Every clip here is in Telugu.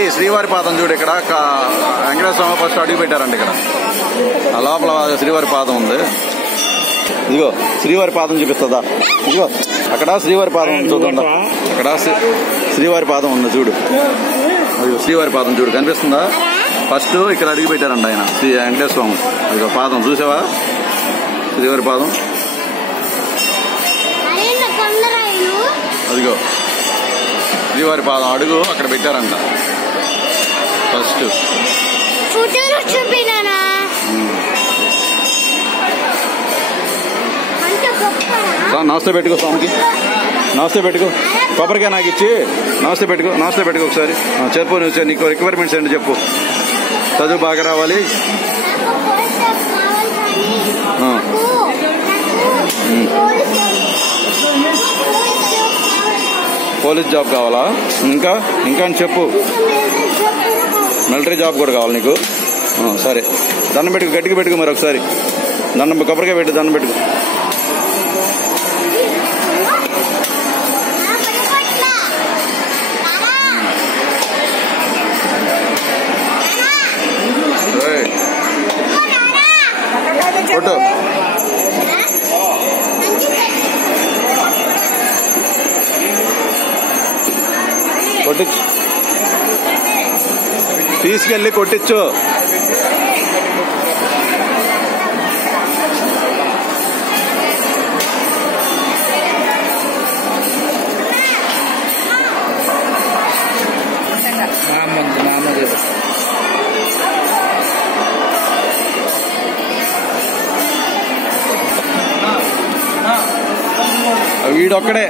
అది శ్రీవారి పాదం చూడు. ఇక్కడ వెంకటేశ్వర స్వామి ఫస్ట్ అడుగు పెట్టారండి. ఇక్కడ ఆ లోపల శ్రీవారి పాదం ఉంది. ఇదిగో శ్రీవారి పాదం చూపిస్తుందా? ఇదిగో అక్కడ శ్రీవారి పాదం చూద్దా? అక్కడ శ్రీవారి పాదం ఉంది చూడు. అదిగో శ్రీవారి పాదం చూడు, కనిపిస్తుందా? ఫస్ట్ ఇక్కడ అడుగు పెట్టారండి ఆయన, శ్రీ వెంకటేశ్వర స్వామి. ఇదిగో పాదం చూసావా? శ్రీవారి పాదం. అదిగో శ్రీవారి పాదం అడుగు అక్కడ పెట్టారంట ఫస్ట్. నమస్తే పెట్టుకో స్వామికి, నమస్తే పెట్టుకో. కొబ్బరికాయ నాకు ఇచ్చి నమస్తే పెట్టుకో, నమస్తే పెట్టుకో ఒకసారి. చెప్పు నువ్వు, నీకు రిక్వైర్మెంట్స్ ఏంటి చెప్పు. చదువు బాగా రావాలి, పోలీస్ జాబ్ కావాలా, ఇంకా ఇంకా అని చెప్పు. మిలిటరీ జాబ్ కూడా కావాలి నీకు. సరే దండం పెట్టుకు, గట్టిగా పెట్టుకో మరి ఒకసారి. దండం కొబ్బరికాయ పెట్టి దండం పెట్టుకో. ఫోటో కొట్టించు, తీసుకెళ్ళి కొట్టించు. వీడొక్కడే.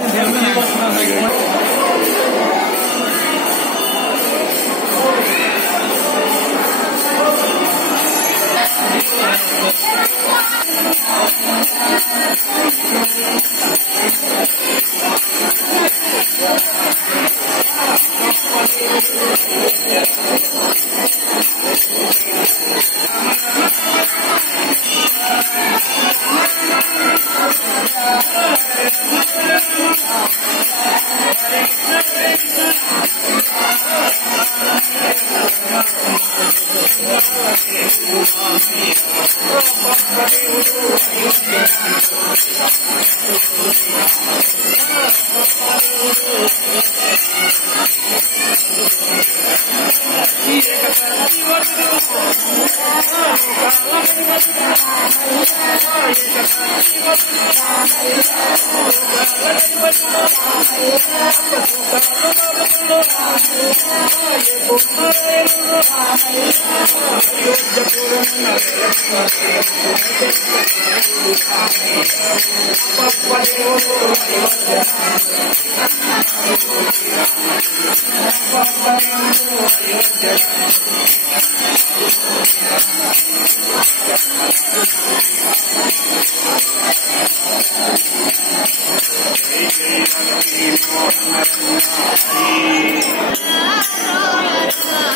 Hare